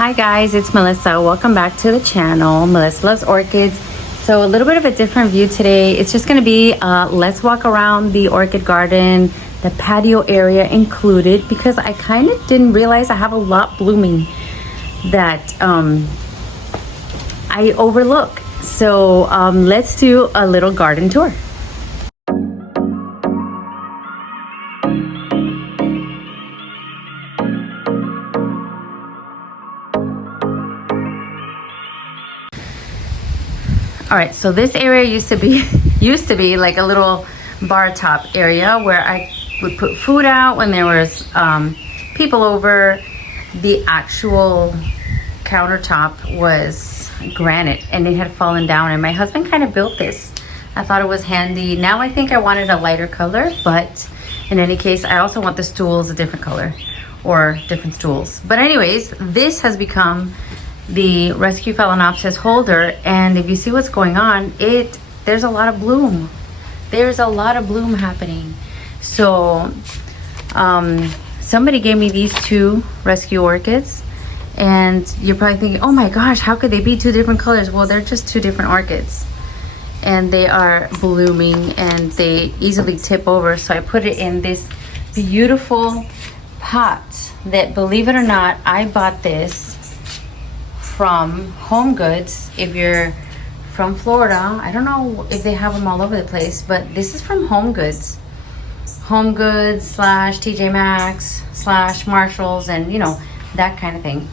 Hi guys, it's Melissa. Welcome back to the channel. Melissa Loves Orchids. So a little bit of a different view today. It's just going to be let's walk around the orchid garden, the patio area included, because I kind of didn't realize I have a lot blooming that I overlook. So let's do a little garden tour. All right, so this area used to be like a little bar top area where I would put food out when there was people over. The actual countertop was granite and it had fallen down, and my husband kind of built this. I thought it was handy. Now I think I wanted a lighter color, but in any case, I also want the stools a different color or different stools. But anyways, this has become the rescue phalaenopsis holder, and if you see what's going on, there's a lot of bloom. There's a lot of bloom happening. So somebody gave me these two rescue orchids, and you're probably thinking, oh my gosh, how could they be two different colors? Well, they're just two different orchids, and they are blooming and they easily tip over. So I put it in this beautiful pot that, believe it or not, I bought this from Home Goods. If you're from Florida, I don't know if they have them all over the place, but this is from Home Goods. Home Goods / TJ Maxx / Marshalls, and you know, that kind of thing.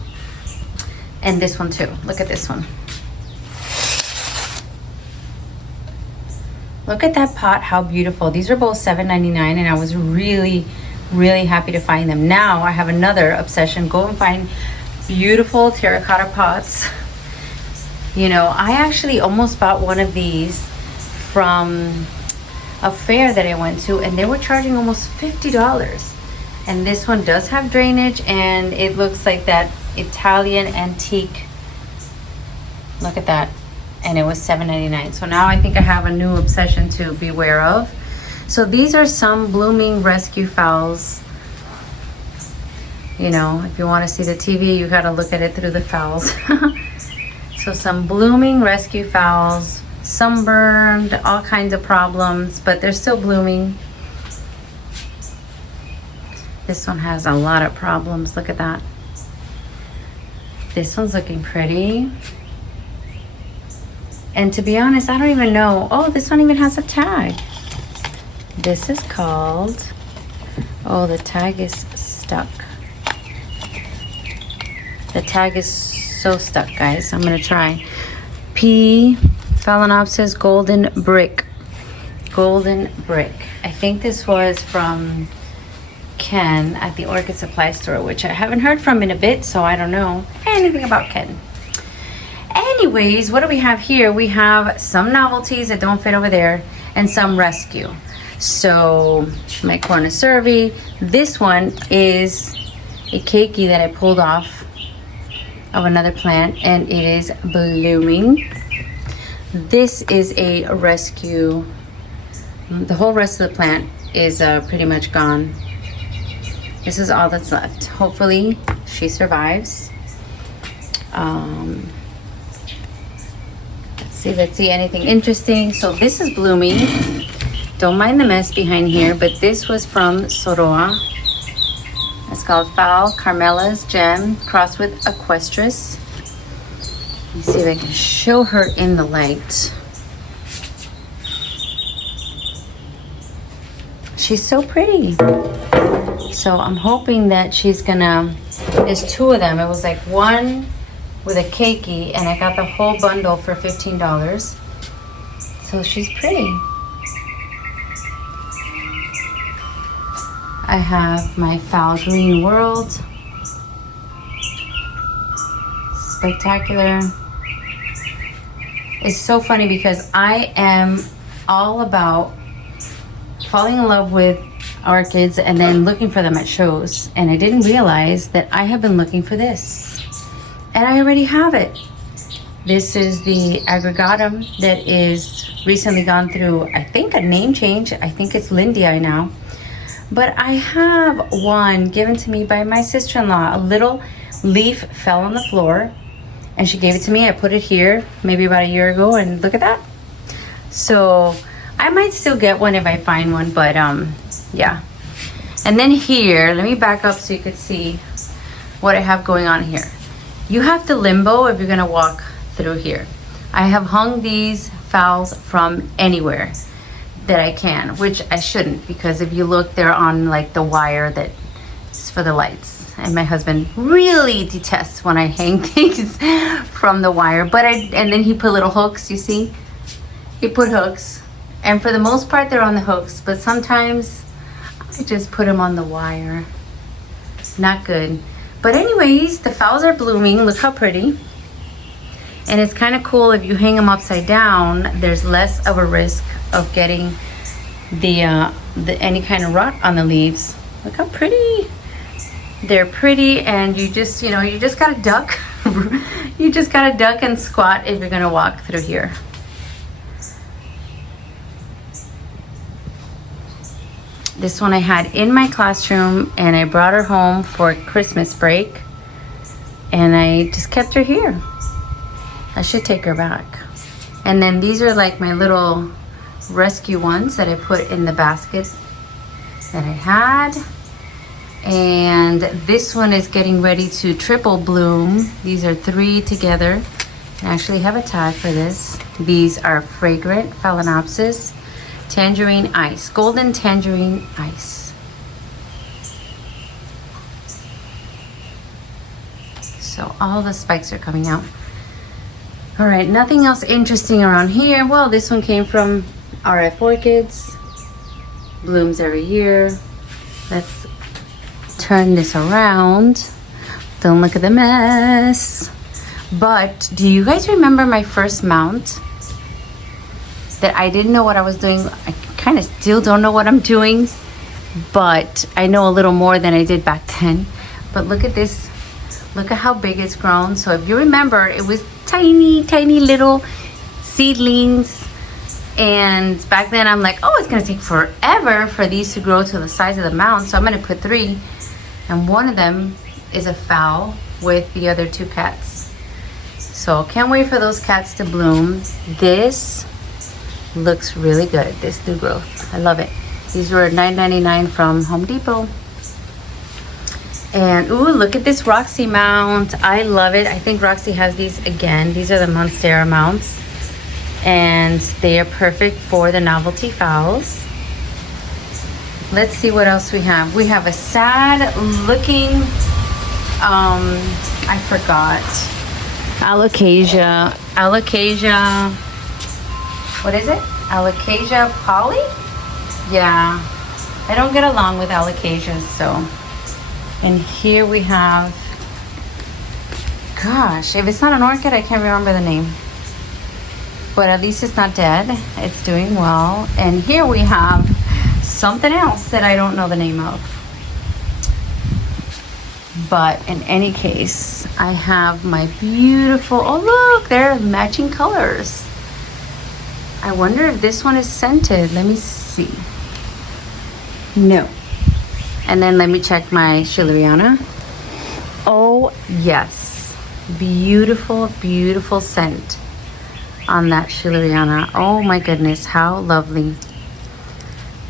And this one too. Look at this one. Look at that pot, how beautiful. These are both $7.99, and I was really happy to find them. Now I have another obsession. Go and find beautiful terracotta pots. You know, I actually almost bought one of these from a fair that I went to, and they were charging almost $50. And this one does have drainage, and it looks like that Italian antique. Look at that. And it was $7.99. So now I think I have a new obsession to beware of. So these are some blooming rescue phals. You know, if you want to see the TV, you got to look at it through the phals. So some blooming rescue phals, sunburned, all kinds of problems, but they're still blooming. This one has a lot of problems. Look at that. This one's looking pretty. And to be honest, I don't even know. Oh, this one even has a tag. This is called, oh, the tag is stuck. The tag is so stuck, guys. I'm gonna try. P. Phalaenopsis Golden Brick. Golden Brick. I think this was from Ken at the Orchid Supply Store, which I haven't heard from in a bit, so I don't know anything about Ken. Anyways, what do we have here? We have some novelties that don't fit over there and some rescue. So my cornucervi. This one is a keiki that I pulled off of another plant, and it is blooming. This is a rescue. The whole rest of the plant is pretty much gone. This is all that's left. Hopefully she survives. Let's see anything interesting. So this is blooming. Don't mind the mess behind here, but this was from Soroa. It's called Phal Carmela's Gem crossed with Equestris. Let me see if I can show her in the light. She's so pretty. So I'm hoping that she's gonna, there's two of them. It was like one with a keiki, and I got the whole bundle for $15. So she's pretty. I have my Phal Green World. Spectacular. It's so funny because I am all about falling in love with orchids and then looking for them at shows. And I didn't realize that I have been looking for this. And I already have it. This is the aggregatum that is recently gone through, I think, a name change. I think it's Lindy now. But I have one given to me by my sister-in-law. A little leaf fell on the floor and she gave it to me. I put it here maybe about a year ago, and look at that. So I might still get one if I find one, but yeah. And then here, let me back up so you could see what I have going on here. You have to limbo if you're gonna walk through here. I have hung these phals from anywhere that I can, which I shouldn't, because if you look, they're on like the wire that is for the lights. And my husband really detests when I hang things from the wire. But and then he put little hooks, you see? He put hooks. And for the most part, they're on the hooks. But sometimes I just put them on the wire. Not good. But anyways, the phals are blooming. Look how pretty. And it's kind of cool if you hang them upside down. There's less of a risk of getting the any kind of rot on the leaves. Look how pretty. They're pretty, and you just gotta duck. You just gotta duck and squat if you're gonna walk through here. This one I had in my classroom, and I brought her home for Christmas break, and I just kept her here. I should take her back. And then these are like my little rescue ones that I put in the basket that I had. And this one is getting ready to triple bloom. These are 3 together. I actually have a tag for this. These are fragrant phalaenopsis tangerine ice, golden tangerine ice. So all the spikes are coming out. All right, nothing else interesting around here. Well, this one came from RF Orchids. Blooms every year. Let's turn this around. Don't look at the mess. But do you guys remember my first mount? That I didn't know what I was doing. I kind of still don't know what I'm doing, but I know a little more than I did back then. But look at this. Look at how big it's grown. So if you remember, it was tiny little seedlings, and back then I'm like, oh, it's gonna take forever for these to grow to the size of the mound, so I'm gonna put 3, and one of them is a phal with the other 2 cats. So can't wait for those cats to bloom. This looks really good, this new growth. I love it. These were $9.99 from Home Depot. And ooh, look at this Roxy mount. I love it. I think Roxy has these again. These are the Monstera mounts, and they are perfect for the novelty phals. Let's see what else we have. We have a sad looking I forgot, alocasia, what is it? Alocasia poly? Yeah, I don't get along with alocasias, so. And here we have, gosh, if it's not an orchid, I can't remember the name. But at least it's not dead. It's doing well. And here we have something else that I don't know the name of. But in any case, I have my beautiful, oh look, they're matching colors. I wonder if this one is scented. Let me see. No. And then let me check my Schilleriana. Oh, yes. Beautiful, beautiful scent on that Schilleriana. Oh my goodness, how lovely.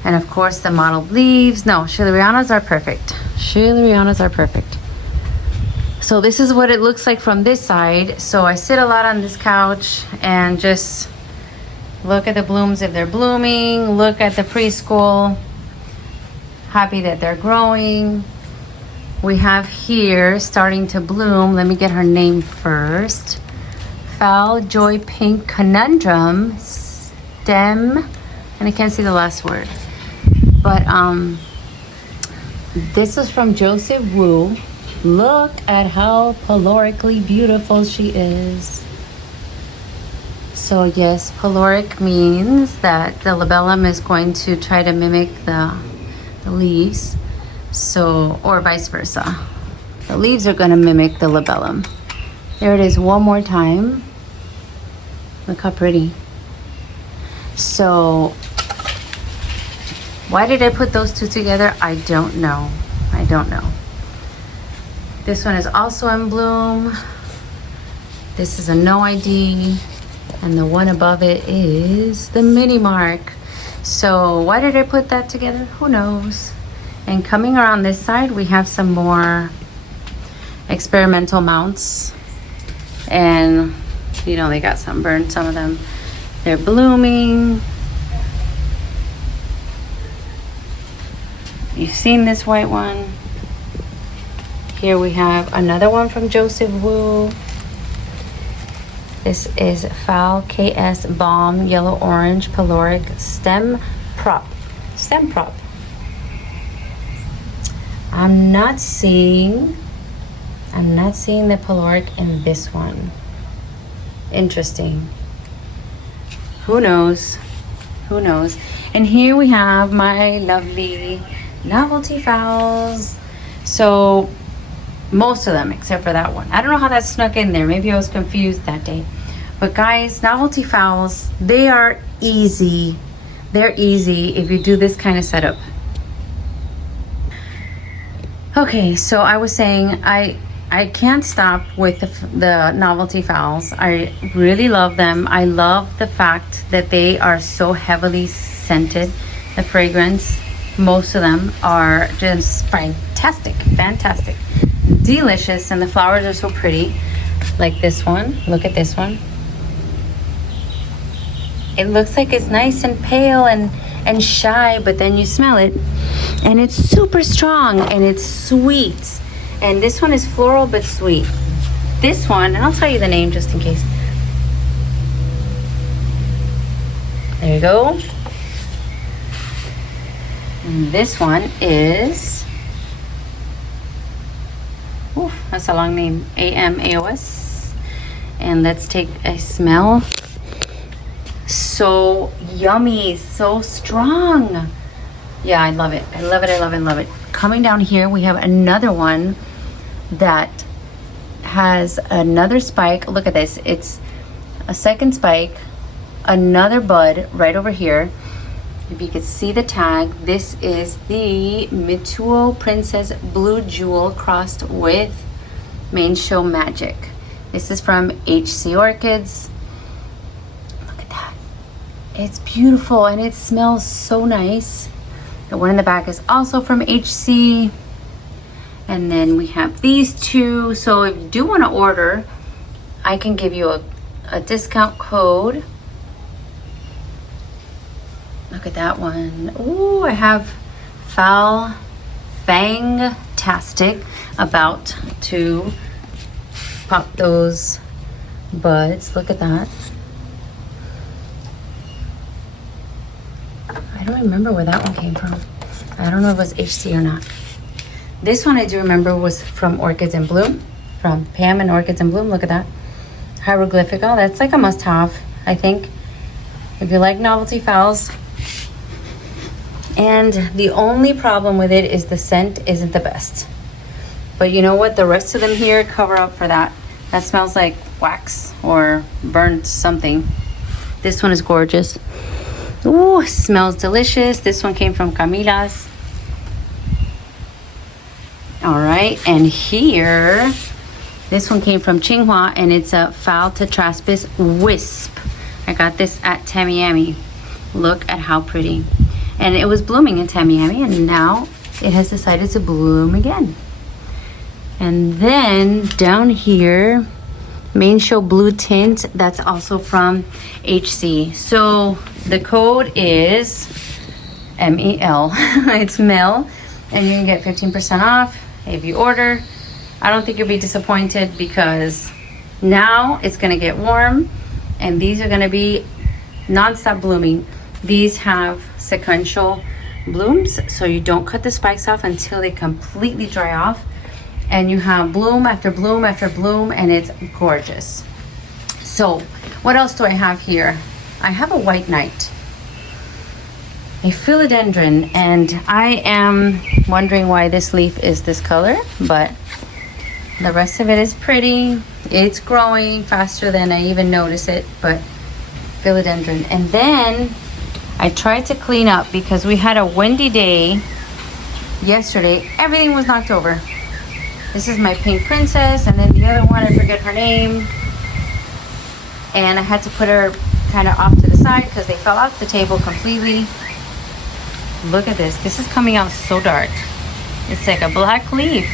And of course the mottled leaves. No, Schillerianas are perfect. Schillerianas are perfect. So this is what it looks like from this side. So I sit a lot on this couch and just look at the blooms if they're blooming. Look at the preschool. Happy that they're growing. We have here starting to bloom. Let me get her name first. Phal Joy Pink Conundrum Stem, and I can't see the last word. But this is from Joseph Wu. Look at how calorically beautiful she is. So yes, caloric means that the labellum is going to try to mimic the leaves, so, or vice versa. The leaves are going to mimic the labellum. There it is one more time. Look how pretty. So Why did I put those two together? I don't know. I don't know. This one is also in bloom. This is a no ID. And the one above it is the mini mark. So why did I put that together? Who knows? And coming around this side, we have some more experimental mounts. And you know, they got sunburned, some of them. They're blooming. You've seen this white one. Here we have another one from Joseph Wu. This is Foul KS Balm Yellow Orange Peloric Stem Prop. Stem Prop. I'm not seeing the peloric in this one. Interesting. Who knows? Who knows? And here we have my lovely novelty phals. So most of them except for that one. I don't know how that snuck in there. Maybe I was confused that day. But guys, novelty phals, they are easy. They're easy if you do this kind of setup. Okay, so I was saying I can't stop with the novelty phals. I really love them. I love the fact that they are so heavily scented. The fragrance, most of them are just fantastic, fantastic, delicious, and the flowers are so pretty. Like this one, look at this one. It looks like it's nice and pale and shy, but then you smell it and it's super strong and it's sweet. And this one is floral but sweet. This one, and I'll tell you the name just in case. There you go. And this one is, oof, that's a long name, AMAOS. And let's take a smell. So yummy, so strong. Yeah, I love it. I love it, I love it, I love it. Coming down here, we have another one that has another spike. Look at this. It's a second spike, another bud right over here. If you could see the tag, this is the Mitsuo Princess Blue Jewel crossed with Main Show Magic. This is from HC Orchids. Look at that. It's beautiful and it smells so nice. The one in the back is also from HC. And then we have these two. So if you do want to order, I can give you a discount code. Look at that one. Ooh, I have Fantastic about to pop those buds. Look at that. I don't remember where that one came from. I don't know if it was HC or not. This one I do remember was from Orchids in Bloom, from Pam and Orchids in Bloom. Look at that. Hieroglyphical. That's like a must-have, I think, if you like novelty phals. And the only problem with it is the scent isn't the best. But you know what? The rest of them here cover up for that. That smells like wax or burnt something. This one is gorgeous. Ooh, smells delicious. This one came from Camila's. All right, and here, this one came from Tsinghua, and it's a Phal Tetraspis Wisp. I got this at Tamiami. Look at how pretty. And it was blooming in Tamiami, and now it has decided to bloom again. And then down here, Main Show Blue Tint, that's also from HC. So the code is MEL. It's MEL, and you can get 15% off if you order. I don't think you'll be disappointed because now it's gonna get warm and these are gonna be non-stop blooming. These have sequential blooms, so you don't cut the spikes off until they completely dry off. And you have bloom after bloom after bloom, and it's gorgeous. So what else do I have here? I have a white knight, a philodendron, and I am wondering why this leaf is this color, but the rest of it is pretty. It's growing faster than I even notice it, but philodendron. And then I tried to clean up because we had a windy day yesterday. Everything was knocked over. This is my pink princess, and then the other one, I forget her name. And I had to put her kind of off to the side because they fell off the table completely. Look at this. This is coming out so dark. It's like a black leaf.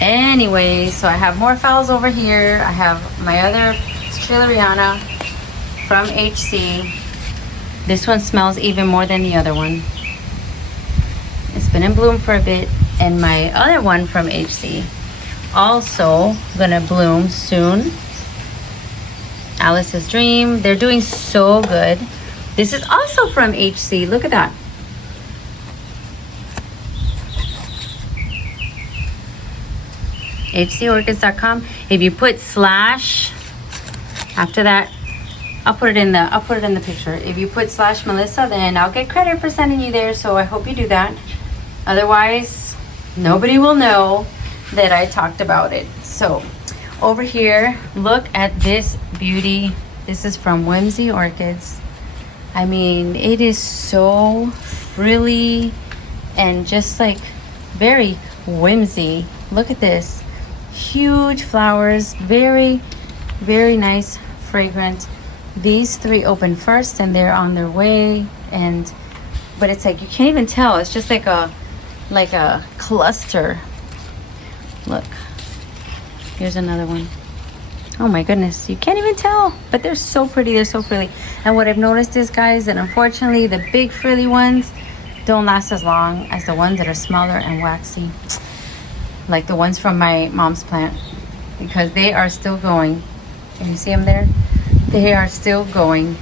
Anyway, so I have more phals over here. I have my other Schilleriana from HC. This one smells even more than the other one. It's been in bloom for a bit. And my other one from HC, also gonna bloom soon. Alice's Dream. They're doing so good. This is also from HC. Look at that. HCorchids.com. If you put slash after that, I'll put it in the picture. If you put slash Melissa, then I'll get credit for sending you there. So I hope you do that. Otherwise, nobody will know that I talked about it. So over here, look at this beauty. This is from Whimsy Orchids. I mean, it is so frilly and just like very whimsy. Look at this. Huge flowers, very, very nice, fragrant. These three open first and they're on their way. But it's like, you can't even tell. It's just like a cluster. Look, here's another one. Oh my goodness, you can't even tell, but they're so pretty. They're so frilly. And what I've noticed is, guys, that unfortunately the big frilly ones don't last as long as the ones that are smaller and waxy, like the ones from my mom's plant, because they are still going. Can you see them there? They are still going.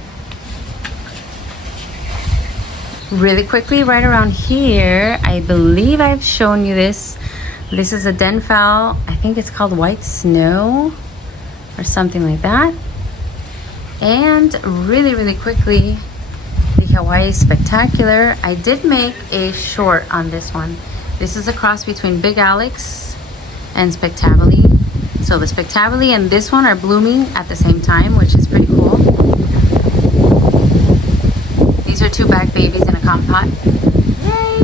Really quickly, right around here, I believe I've shown you this. This is a den phal. I think it's called White Snow or something like that. And really, really quickly, the Hawaii Spectacular. I did make a short on this one. This is a cross between Big Alex and Spectabile. So the Spectabile and this one are blooming at the same time, which is pretty cool. These are two back babies in a compote. Yay!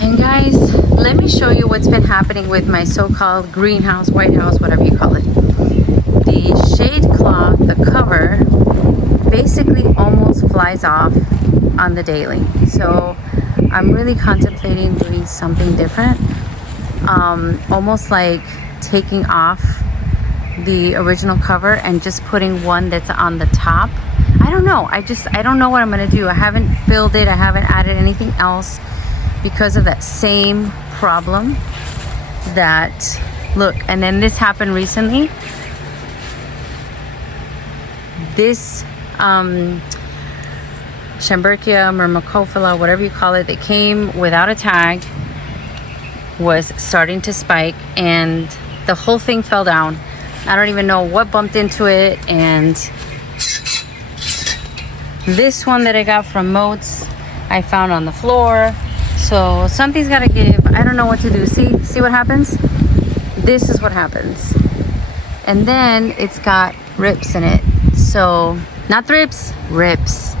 And guys, let me show you what's been happening with my so-called greenhouse, white house, whatever you call it. The shade cloth, the cover, basically almost flies off on the daily. So I'm really contemplating doing something different. Almost like taking off the original cover and just putting one that's on the top. I don't know. I don't know what I'm going to do. I haven't filled it. I haven't added anything else because of that same problem. That, look, and then this happened recently. This Schomburgkia, Myrmecophila, whatever you call it, that came without a tag, was starting to spike, and the whole thing fell down. I don't even know what bumped into it. And this one that I got from Moats, I found on the floor. So something's got to give. I don't know what to do. See what happens? This is what happens. And then it's got rips in it. So not thrips, rips.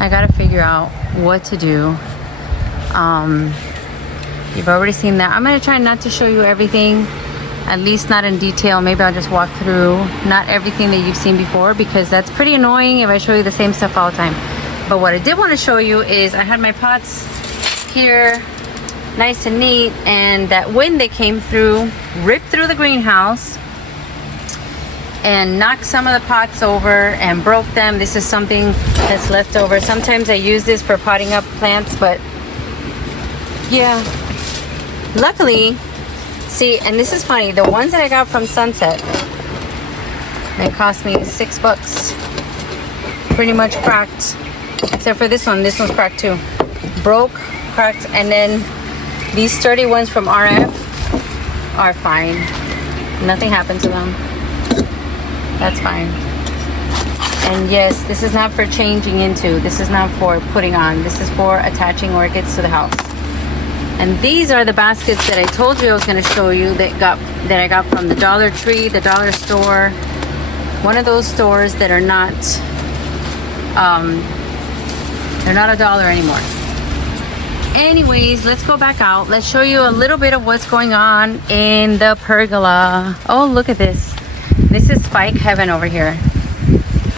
I got to figure out what to do. You've already seen that. I'm going to try not to show you everything, at least not in detail. Maybe I'll just walk through not everything that you've seen before, because that's pretty annoying if I show you the same stuff all the time. But what I did want to show you is I had my pots here nice and neat, and that wind that came through ripped through the greenhouse and knocked some of the pots over and broke them. This is something that's left over. Sometimes I use this for potting up plants, but yeah, luckily, see, and this is funny, the ones that I got from Sunset, they cost me $6, pretty much cracked, except for this one. This one's cracked too, broke, cracked. And then these sturdy ones from RF are fine, nothing happened to them. That's fine. And yes, this is not for changing into, this is not for putting on, this is for attaching orchids to the house. And these are the baskets that I told you I was going to show you that I got from the Dollar Tree, the dollar store, one of those stores that are not They're not $1 anymore. Anyways, let's go back out. Let's show you a little bit of what's going on in the pergola. Oh, look at this. This is spike heaven over here.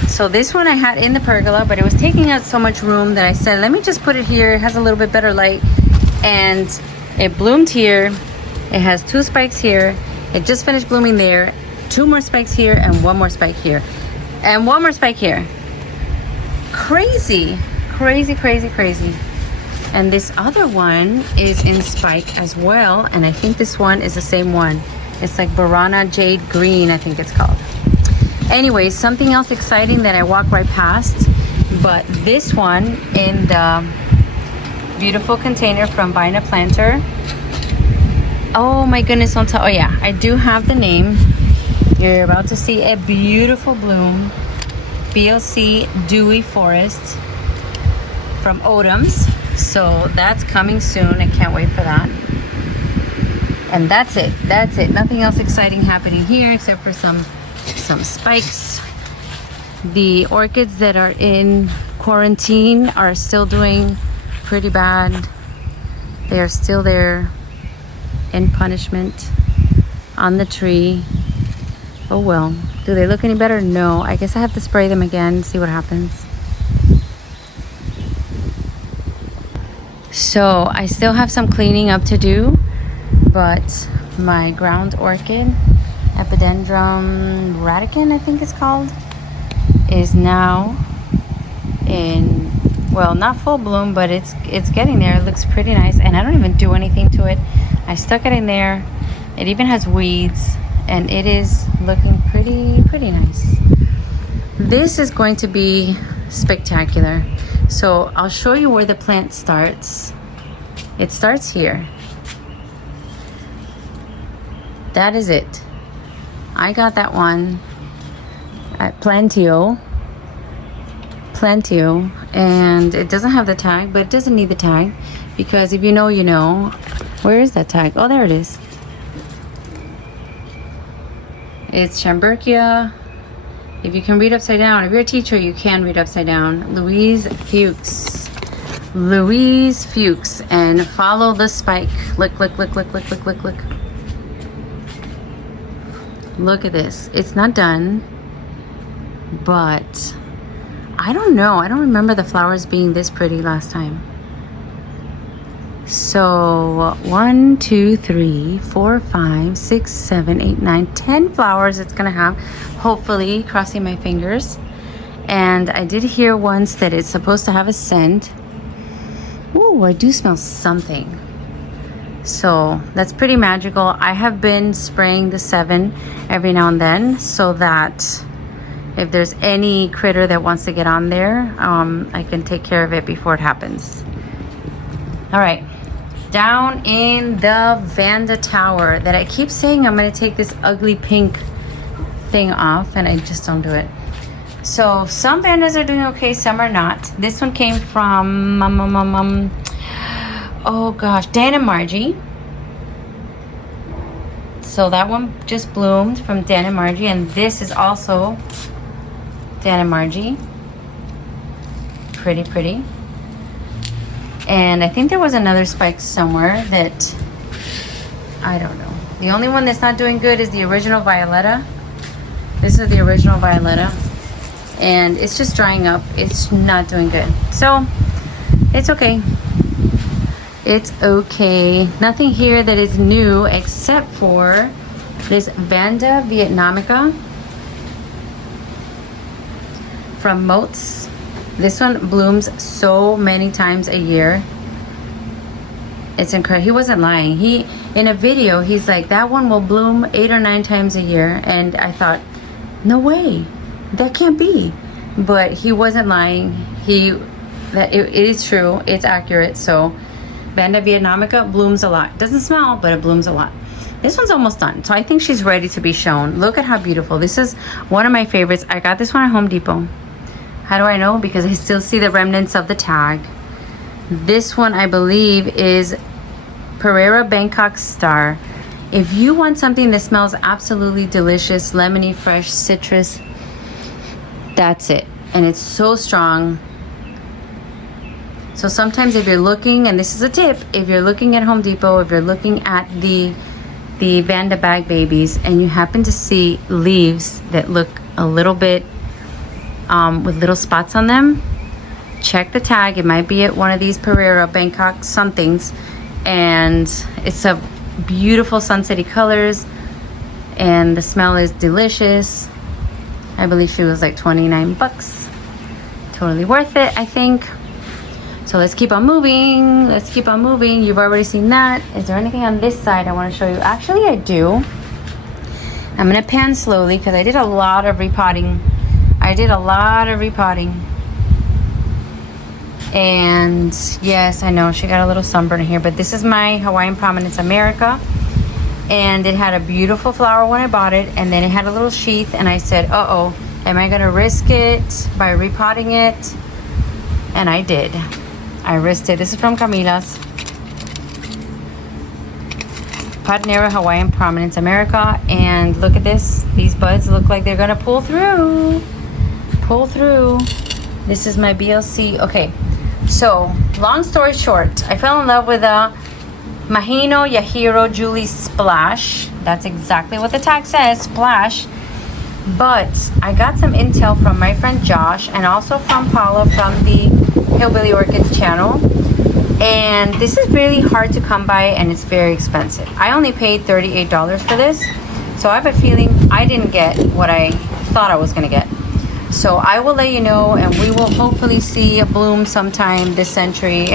So this one I had in the pergola, but it was taking up so much room that I said, let me just put it here. It has a little bit better light. And it bloomed here. It has 2 spikes here. It just finished blooming there. 2 more spikes here and 1 more spike here. And 1 more spike here. Crazy. Crazy, crazy, crazy. And this other one is in spike as well. And I think this one is the same one. It's like Barana Jade Green, I think it's called. Anyway, something else exciting that I walked right past. But this one in the beautiful container from Vanda Planter. Oh my goodness, don't tell. Oh yeah, I do have the name. You're about to see a beautiful bloom. BLC Dewy Forest from Odoms. So that's coming soon. I can't wait for that. And that's it. That's it. Nothing else exciting happening here except for some spikes. The orchids that are in quarantine are still doing pretty bad. They are still there in punishment on the tree. Oh well. Do they look any better? No. I guess I have to spray them again and see what happens. So I still have some cleaning up to do, but my ground orchid, epidendrum radicin, I think it's called, is now in, well, not full bloom, but it's getting there. It looks pretty nice, and I don't even do anything to it. I stuck it in there. It even has weeds, and it is looking pretty nice. This is going to be spectacular. So I'll show you where the plant starts. It starts here. That is it. I got that one at Plantio, and it doesn't have the tag, but it doesn't need the tag, because if you know, you know. Where is that tag? Oh, there it is. It's Chamberkia. If you can read upside down, if you're a teacher, you can read upside down. Louise Fuchs, and follow the spike. Look. Look at this. It's not done, but I don't know. I don't remember the flowers being this pretty last time. So 1, 2, 3, 4, 5, 6, 7, 8, 9, 10 flowers it's gonna have, hopefully, crossing my fingers. And I did hear once that it's supposed to have a scent. Ooh, I do smell something. So that's pretty magical. I have been spraying the 7 every now and then, so that if there's any critter that wants to get on there, I can take care of it before it happens. All right. Down in the Vanda tower that I keep saying I'm going to take this ugly pink thing off, and I just don't do it. So some Vandas are doing okay, some are not. This one came from oh gosh, Dan and Margie. So that one just bloomed from Dan and Margie, and this is also Dan and Margie. Pretty. And I think there was another spike somewhere that, I don't know. The only one that's not doing good is the original Violetta. This is the original Violetta. And it's just drying up. It's not doing good. So, it's okay. It's okay. Nothing here that is new except for this Vanda Vietnamica from Moats. This one blooms so many times a year. It's incredible. He wasn't lying. He, in a video, he's like, that one will bloom 8 or 9 times a year. And I thought, no way, that can't be. But he wasn't lying. It is true. It's accurate. So Vanda Vietnamica blooms a lot. Doesn't smell, but it blooms a lot. This one's almost done. So I think she's ready to be shown. Look at how beautiful. This is one of my favorites. I got this one at Home Depot. How do I know? Because I still see the remnants of the tag. This one, I believe, is Pereira Bangkok Star. If you want something that smells absolutely delicious, lemony, fresh, citrus, that's it. and it's so strong. So sometimes if you're looking, and this is a tip, if you're looking at Home Depot, if you're looking at the Vanda bag babies and you happen to see leaves that look a little bit with little spots on them, check the tag. It might be at one of these Pereira, Bangkok somethings, and it's a beautiful sunsetty colors, and the smell is delicious. I believe she was like 29 bucks. Totally worth it, I think. So let's keep on moving. Let's keep on moving. You've already seen that. Is there anything on this side I want to show you? Actually, I do. I'm going to pan slowly because I did a lot of repotting. And yes, I know she got a little sunburn here, but this is my Hawaiian Prominence America. And it had a beautiful flower when I bought it. And then it had a little sheath. And I said, uh-oh, am I going to risk it by repotting it? And I did. I risked it. This is from Camila's. Patnera Hawaiian Prominence America. And look at this. These buds look like they're going to pull through. This is my BLC. Okay. So, long story short, I fell in love with a Mahino Yahiro Julie Splash. That's exactly what the tag says, Splash. But I got some intel from my friend Josh and also from Paula from the Hillbilly Orchids channel. And this is really hard to come by and it's very expensive. I only paid $38 for this. So I have a feeling I didn't get what I thought I was going to get. So I will let you know, and we will hopefully see a bloom sometime this century.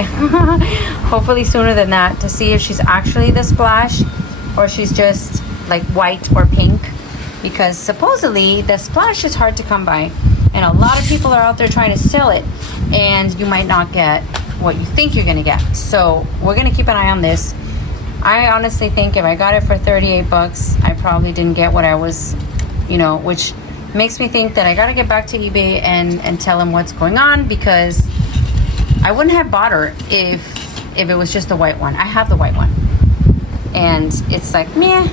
Hopefully sooner than that, to see if she's actually the Splash or she's just like white or pink. Because supposedly the Splash is hard to come by. And a lot of people are out there trying to sell it. And you might not get what you think you're going to get. So we're going to keep an eye on this. I honestly think if I got it for 38 bucks, I probably didn't get what I was, which makes me think that I got to get back to eBay and tell them what's going on, because I wouldn't have bought her if it was just the white one. I have the white one. And it's like, meh,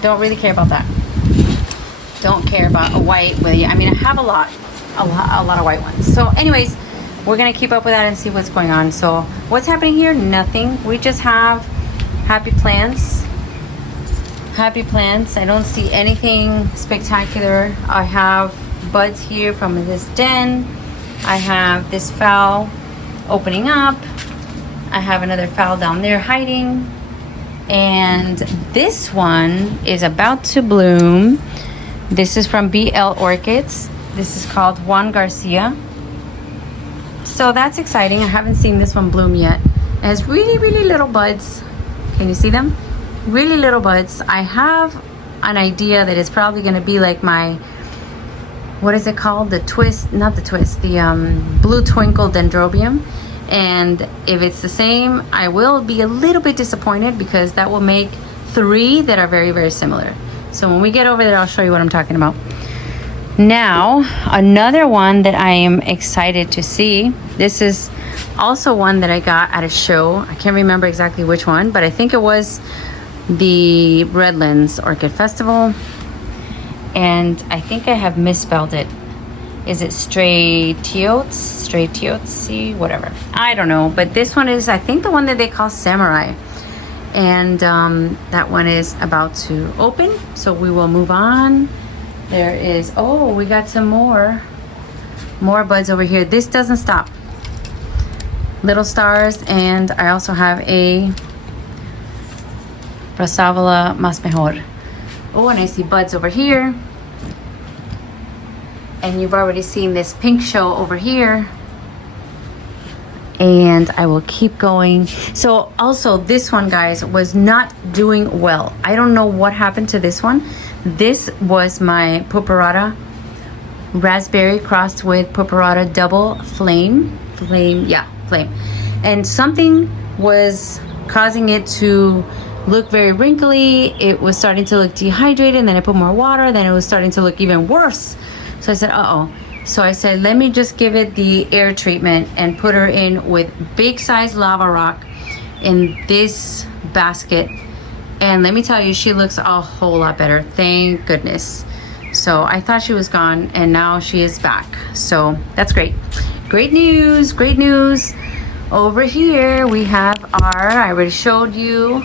don't really care about that. Don't care about a white with you. I mean, I have a lot of white ones. So anyways, we're going to keep up with that and see what's going on. So what's happening here? Nothing. We just have happy plants. Happy plants. I don't see anything spectacular. I have buds here from this den. I have this phal opening up. I have another phal down there hiding. And this one is about to bloom. This is from BL Orchids. This is called Juan Garcia. So that's exciting. I haven't seen this one bloom yet. It has really, really little buds. Can you see them? Really little buds. I have an idea that it's probably going to be like my, what is it called? The twist, not the twist, the blue twinkle dendrobium. And if it's the same, I will be a little bit disappointed, because that will make 3 that are very, very similar. So when we get over there, I'll show you what I'm talking about. Now, another one that I am excited to see. This is also one that I got at a show. I can't remember exactly which one, but I think it was the Redlands Orchid Festival. And I think I have misspelled it. Is it Stratiotes, whatever. I don't know. But this one is, I think, the one that they call Samurai. And that one is about to open. So we will move on. There is, oh, we got some more buds over here. This doesn't stop. Little stars. And I also have a Brasavala Mas Mejor. Oh, and I see buds over here. And you've already seen this pink show over here. And I will keep going. So also this one, guys, was not doing well. I don't know what happened to this one. This was my Purpurata raspberry crossed with Purpurata double flame. And something was causing it to look very wrinkly. It was starting to look dehydrated, and then I put more water, then it was starting to look even worse. So I said, uh-oh. So I said, let me just give it the air treatment and put her in with big size lava rock in this basket. And let me tell you, she looks a whole lot better. Thank goodness. So I thought she was gone, and now she is back. So that's great. Great news, great news. Over here we have I already showed you,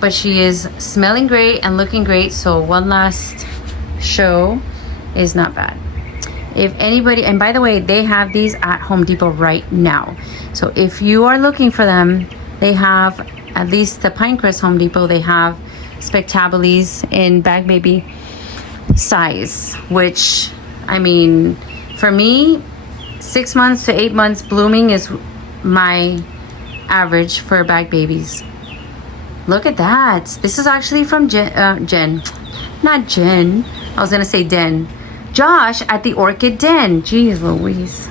but she is smelling great and looking great. So one last show is not bad. If anybody, and by the way, they have these at Home Depot right now. So if you are looking for them, they have, at least the Pinecrest Home Depot, they have Spectabilis in bag baby size, which, I mean, for me, 6 months to 8 months blooming is my average for bag babies. Look at that. This is actually from not Jen. I was gonna say Den. Josh at the Orchid Den. Jeez Louise.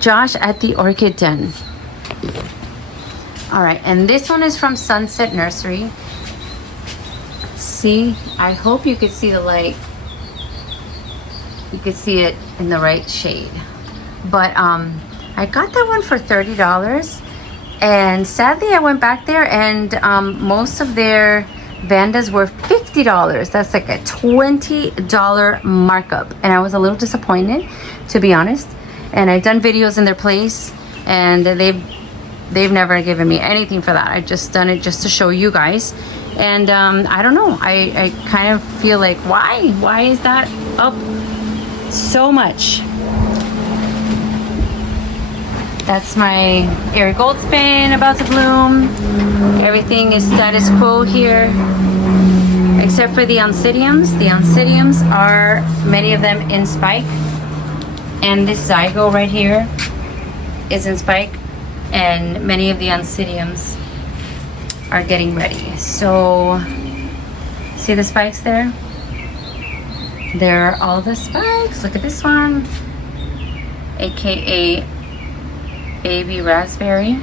Josh at the Orchid Den. All right, and this one is from Sunset Nursery. See, I hope you could see the light. You could see it in the right shade. But I got that one for $30. And sadly, I went back there and most of their Vandas were $50. That's like a $20 markup. And I was a little disappointed, to be honest. And I've done videos in their place, and they've never given me anything for that. I've just done it just to show you guys. And I don't know. I kind of feel like, why? Why is that up so much? That's my Airy Goldspin about to bloom. Everything is status quo here, except for the Oncidiums. The Oncidiums are, many of them, in spike. And this Zygo right here is in spike. And many of the Oncidiums are getting ready. So, see the spikes there? There are all the spikes. Look at this one, aka Baby Raspberry.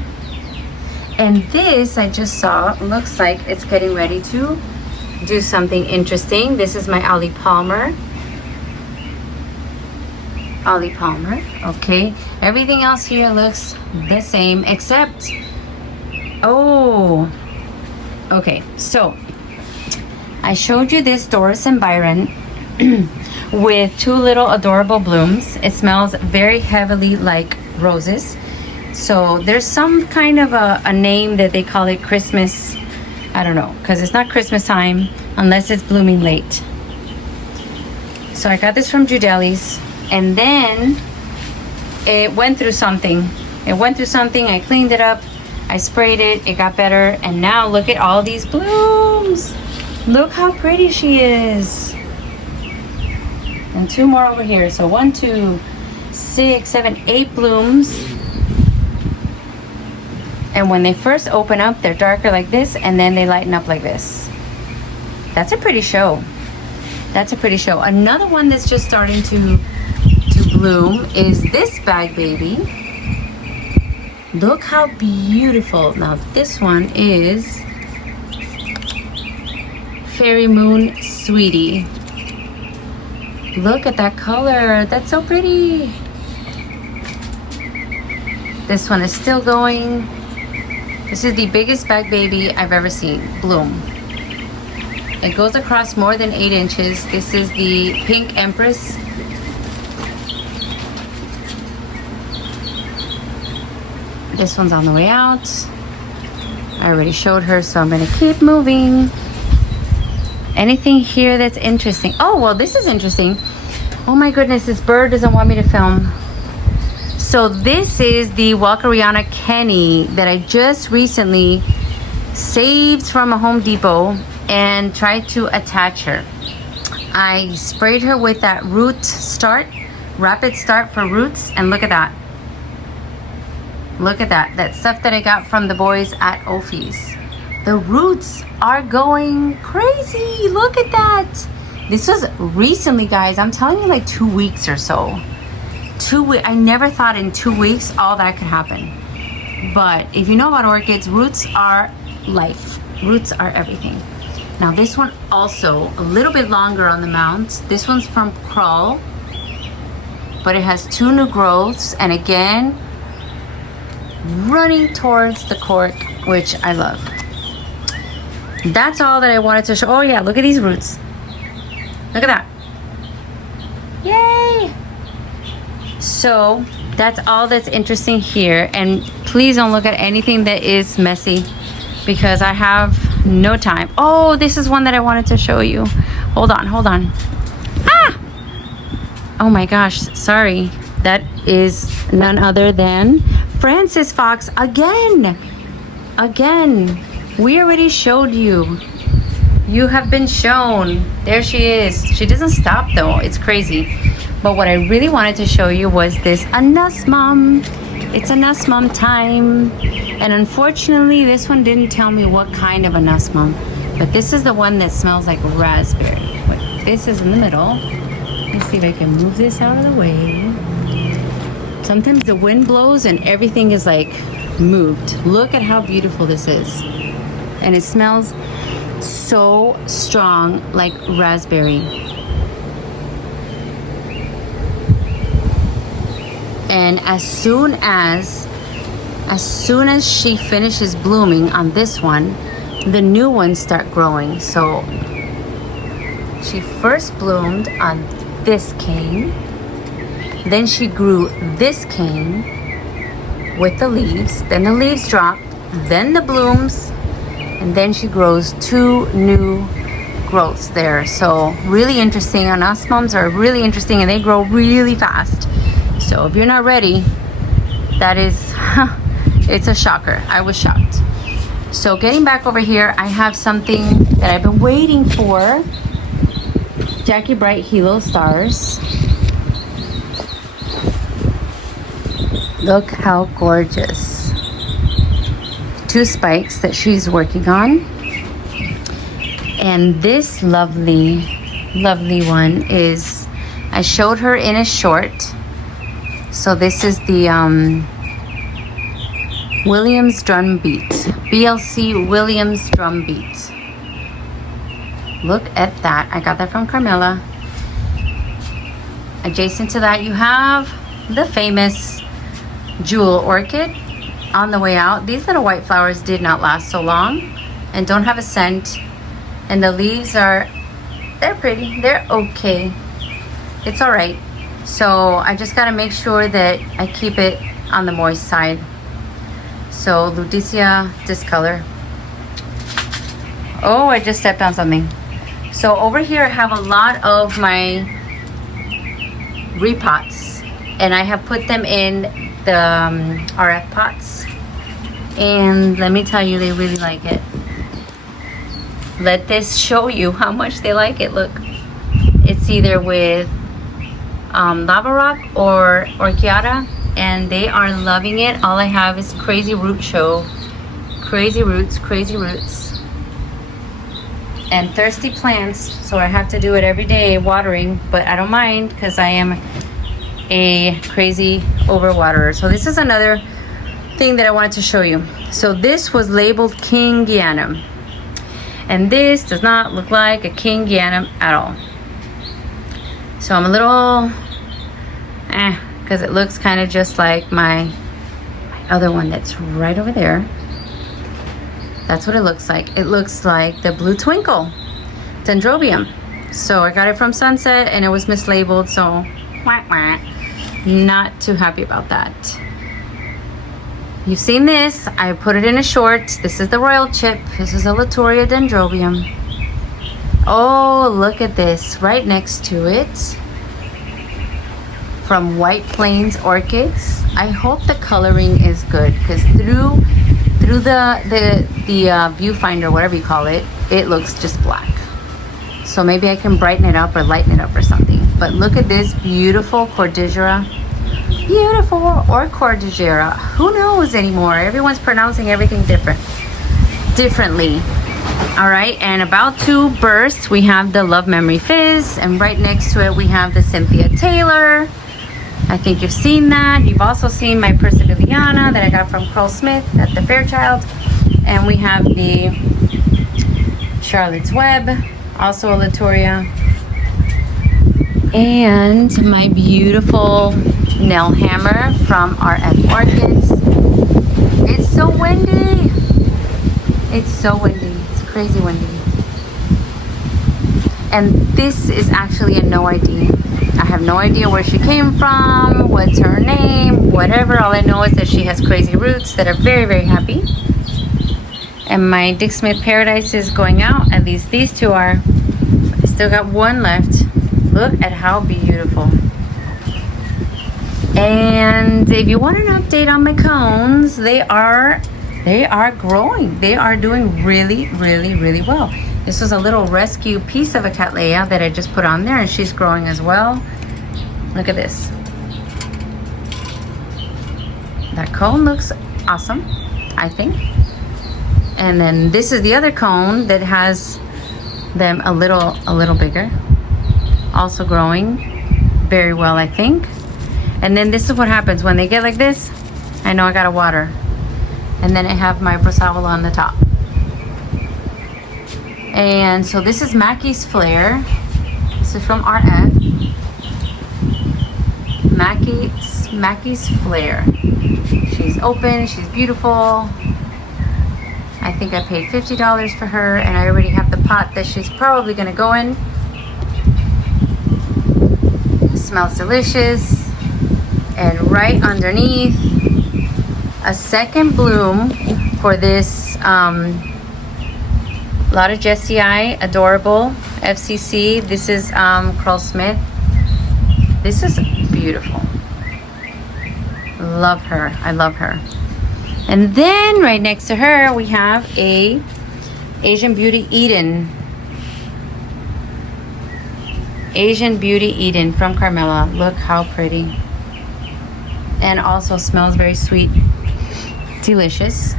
And this I just saw looks like it's getting ready to do something interesting. This is my Ollie Palmer. Ollie Palmer. Okay, everything else here looks the same except, oh, okay, so I showed you this Doris and Byron with two little adorable blooms. It smells very heavily like roses. So there's some kind of a name that they call it Christmas. I don't know, because it's not Christmas time unless it's blooming late. So I got this from Judelis, and then it went through something. I cleaned it up, I sprayed it, it got better, and now look at all these blooms. Look how pretty she is. And two more over here. So 1, 2, 6, 7, 8 blooms. And when they first open up, they're darker like this, and then they lighten up like this. That's a pretty show. That's a pretty show. Another one that's just starting to bloom is this bag baby. Look how beautiful. Now this one is Fairy Moon Sweetie. Look at that color. That's so pretty. This one is still going. This is the biggest bag baby I've ever seen bloom. It goes across more than 8 inches. This is the Pink Empress. This one's on the way out. I already showed her, so I'm gonna keep moving. Anything here that's interesting? Oh, well, this is interesting. Oh my goodness, this bird doesn't want me to film. So this is the Walkeriana Kenny that I just recently saved from a Home Depot and tried to attach her. I sprayed her with that root start, rapid start for roots, and look at that. Look at that. That stuff that I got from the boys at Ophi's. The roots are going crazy. Look at that. This was recently, guys. I'm telling you, like 2 weeks or so. 2 weeks. I never thought in 2 weeks all that could happen. But if you know about orchids, roots are life. Roots are everything. Now this one also a little bit longer on the mount. This one's from Krull, but it has 2 new growths, and again, running towards the cork, which I love. That's all that I wanted to show. Oh yeah, look at these roots. Look at that. Yay! So that's all that's interesting here. And please don't look at anything that is messy because I have no time. Oh, this is one that I wanted to show you. Hold on, hold on. Ah! Oh my gosh, sorry. That is none other than Francis Fox again. Again. We already showed you. You have been shown. There she is. She doesn't stop though. It's crazy. But what I really wanted to show you was this anosmum. It's anosmum time. And unfortunately, this one didn't tell me what kind of anosmum. But this is the one that smells like raspberry. But this is in the middle. Let's see if I can move this out of the way. Sometimes the wind blows and everything is like moved. Look at how beautiful this is. And it smells so strong like raspberry. And as soon as she finishes blooming on this one, the new ones start growing. So she first bloomed on this cane, then she grew this cane with the leaves, then the leaves dropped, then the blooms, and then she grows 2 new growths there. So really interesting. Anosmums are really interesting and they grow really fast. So if you're not ready, that is, it's a shocker. I was shocked. So getting back over here, I have something that I've been waiting for. Jackie Bright Hilo Stars. Look how gorgeous. 2 spikes that she's working on. And this lovely, lovely one is, I showed her in a short. So this is the Williams drum beat. BLC Williams drum beat. Look at that. I got that from Carmela. Adjacent to that, you have the famous Jewel Orchid on the way out. These little white flowers did not last so long and don't have a scent. And the leaves are, they're pretty. They're okay. It's all right. So I just got to make sure that I keep it on the moist side. So Ludicia Discolor. Oh, I just stepped on something. So over here I have a lot of my repots, and I have put them in the RF pots. And let me tell you, they really like it. Let this show you how much they like it. Look, it's either with lava rock or orchiata, and they are loving it. All I have is crazy root show. Crazy roots, and thirsty plants, so I have to do it every day, watering, but I don't mind because I am a crazy overwaterer. So this is another thing that I wanted to show you. So this was labeled King Guianum, and this does not look like a King Guianum at all. So I'm a little because it looks kind of just like my other one that's right over there. That's what it looks like. It looks like the Blue Twinkle Dendrobium. So I got it from Sunset and it was mislabeled, so not too happy about that. You've seen this. I put it in a short. This is the Royal Chip. This is a Latoria Dendrobium. Oh, look at this. Right next to it, from White Plains Orchids. I hope the coloring is good, because through the viewfinder, whatever you call it, it looks just black. So maybe I can brighten it up or lighten it up or something. But look at this beautiful Cordillera. Beautiful, or Cordillera. Who knows anymore? Everyone's pronouncing everything differently. All right, and about to burst, we have the Love Memory Fizz, and right next to it we have the Cynthia Taylor. I think you've seen that. You've also seen my Persevilliana that I got from Carl Smith at the Fairchild. And we have the Charlotte's Web, also a Latoria. And my beautiful nail hammer from RF Orchids. It's so windy. It's so windy. It's crazy windy. And this is actually a no ID. I have no idea where she came from, what's her name, whatever. All I know is that she has crazy roots that are very, very happy. And my Dick Smith Paradise is going out. At least these two are. I still got one left. Look at how beautiful. And if you want an update on my cones, they are growing. They are doing really, really, really well. This was a little rescue piece of a Cattleya that I just put on there, and she's growing as well. Look at this. That cone looks awesome, I think. And then this is the other cone that has them a little bigger. Also growing very well, I think. And then this is what happens when they get like this. I know I gotta water. And then I have my Brossavola on the top. And so this is Mackie's Flare. This is from RF. Mackie's Flare. She's open, she's beautiful. I think I paid $50 for her, and I already have the pot that she's probably gonna go in. It smells delicious. And right underneath, a second bloom for this Lotta Jessii, adorable FCC. This is Carl Smith. This is beautiful. Love her. I love her. And then right next to her, we have a Asian Beauty Eden. Asian Beauty Eden from Carmela. Look how pretty. And also smells very sweet. Delicious.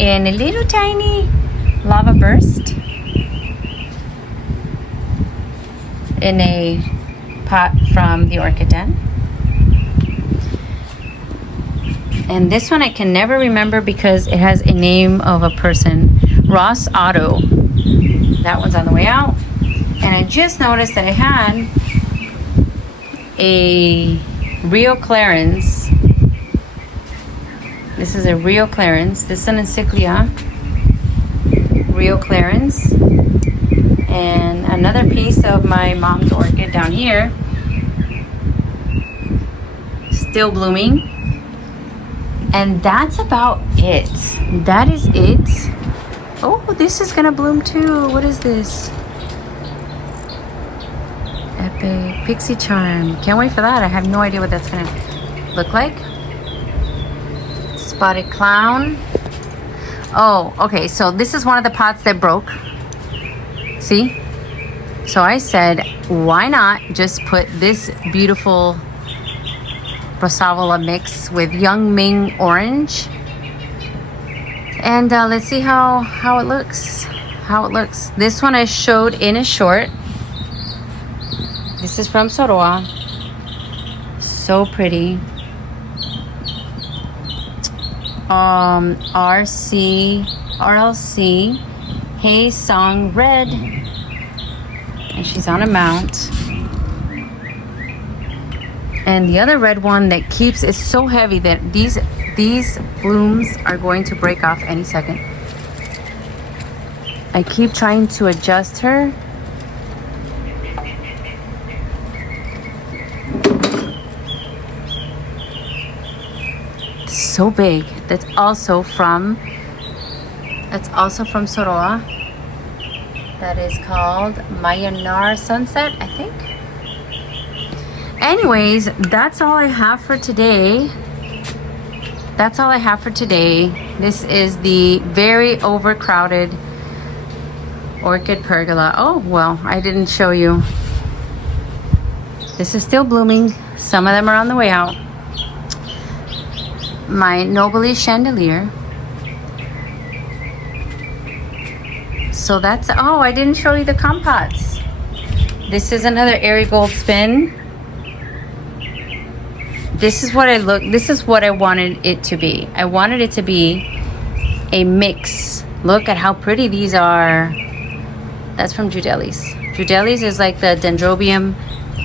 And a little tiny lava burst in a pot from the Orchid Den. And this one I can never remember because it has a name of a person. Ross Otto. That one's on the way out. And I just noticed that I had a Rio Clarence. This is a Rio Clarence. This is an Encyclia. Rio Clarence. And another piece of my mom's orchid down here. Still blooming. And that's about it. That is it. Oh, this is gonna bloom too. What is this? Epic Pixie Charm. Can't wait for that. I have no idea what that's gonna look like. Spotted Clown. Oh, okay. So this is one of the pots that broke. See? So I said, why not just put this beautiful Brossavola mix with Young Ming Orange? And let's see how it looks. This one I showed in a short. This is from Soroa. So pretty. RLC Hey Song Red. And she's on a mount. And the other red one that keeps is so heavy that these blooms are going to break off any second. I keep trying to adjust her. So big. That's also from Soroa. That is called Mayanar Sunset, I think. Anyways, that's all I have for today. This is the very overcrowded orchid pergola. Oh, well, I didn't show you. This is still blooming. Some of them are on the way out. My Novelty chandelier. So that's, oh, I didn't show you the compots. This is another Arigold spin. This is what I wanted it to be. I wanted it to be a mix. Look at how pretty these are. That's from Judelis. Judelis is like the Dendrobium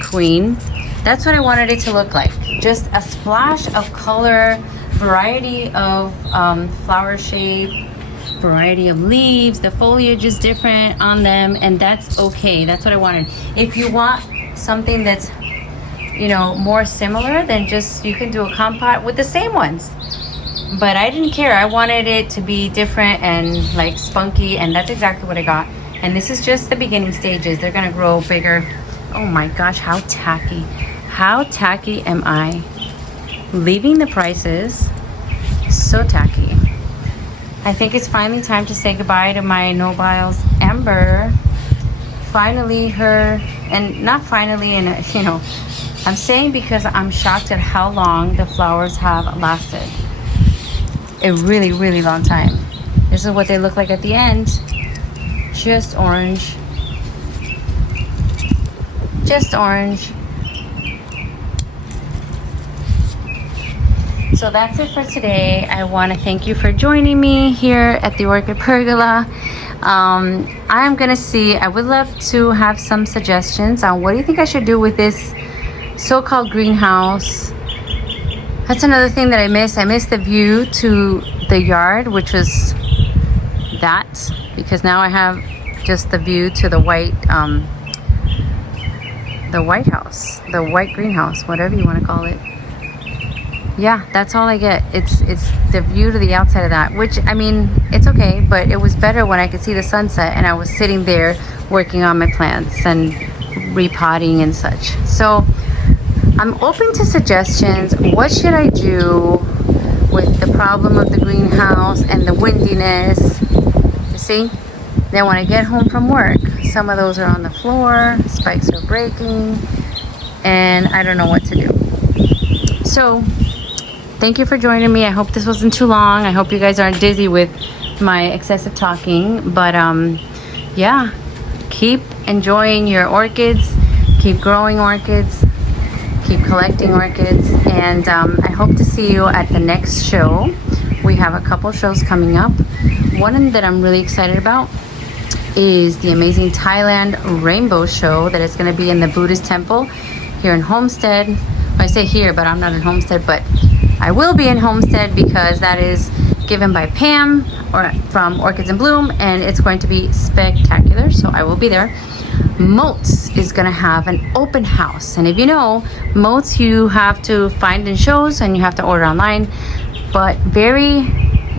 queen. That's what I wanted it to look like. Just a splash of color, variety of flower shape, variety of leaves. The foliage is different on them, and that's okay. That's what I wanted. If you want something that's, you know, more similar, then just you can do a compote with the same ones. But I didn't care. I wanted it to be different and like spunky, and that's exactly what I got. And this is just the beginning stages. They're gonna grow bigger. Oh my gosh, how tacky. How tacky am I? Leaving the prices. So tacky. I think it's finally time to say goodbye to my Nobiles Amber. Finally her, and not finally, and you know, I'm saying because I'm shocked at how long the flowers have lasted. A really, really long time. This is what they look like at the end. Just orange. Just orange. So that's it for today. I want to thank you for joining me here at the Orchid Pergola. I'm gonna see, I would love to have some suggestions on what do you think I should do with this so-called greenhouse. That's another thing that I missed. I missed the view to the yard, which was that, because now I have just the view to the white house, the white greenhouse, whatever you want to call it. Yeah, that's all I get. It's the view to the outside of that, which, I mean, it's okay, but it was better when I could see the sunset and I was sitting there working on my plants and repotting and such. So I'm open to suggestions. What should I do with the problem of the greenhouse and the windiness? You see, then when I get home from work, some of those are on the floor, spikes are breaking, and I don't know what to do. So thank you for joining me. I hope this wasn't too long. I hope you guys aren't dizzy with my excessive talking, but yeah, keep enjoying your orchids, keep growing orchids, keep collecting orchids, and I hope to see you at the next show. We have a couple shows coming up. One that I'm really excited about is the amazing Thailand Rainbow Show that is going to be in the Buddhist temple here in Homestead. I say here, but I'm not in Homestead, but I will be in Homestead because that is given by Pam from Orchids in Bloom, and it's going to be spectacular, so I will be there. Moats is going to have an open house, and if you know, Moats you have to find in shows and you have to order online, but very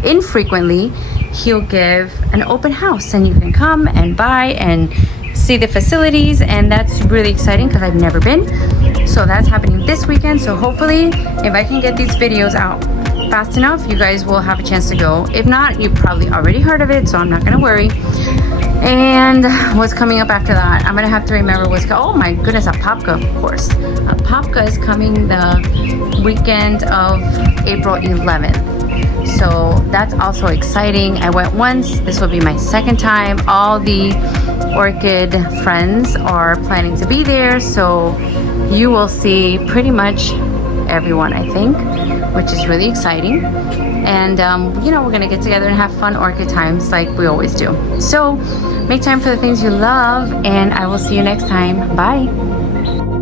infrequently he'll give an open house and you can come and buy and see the facilities, and that's really exciting because I've never been. So that's happening this weekend, so hopefully if I can get these videos out fast enough, you guys will have a chance to go. If not, you probably already heard of it, so I'm not gonna worry. And what's coming up after that, I'm gonna have to remember oh my goodness, a Popka, of course. A Popka is coming the weekend of April 11th. So that's also exciting. I went once, this will be my second time. All the orchid friends are planning to be there, so you will see pretty much everyone, I think, which is really exciting. And you know, we're gonna get together and have fun orchid times like we always do. So make time for the things you love, and I will see you next time. Bye.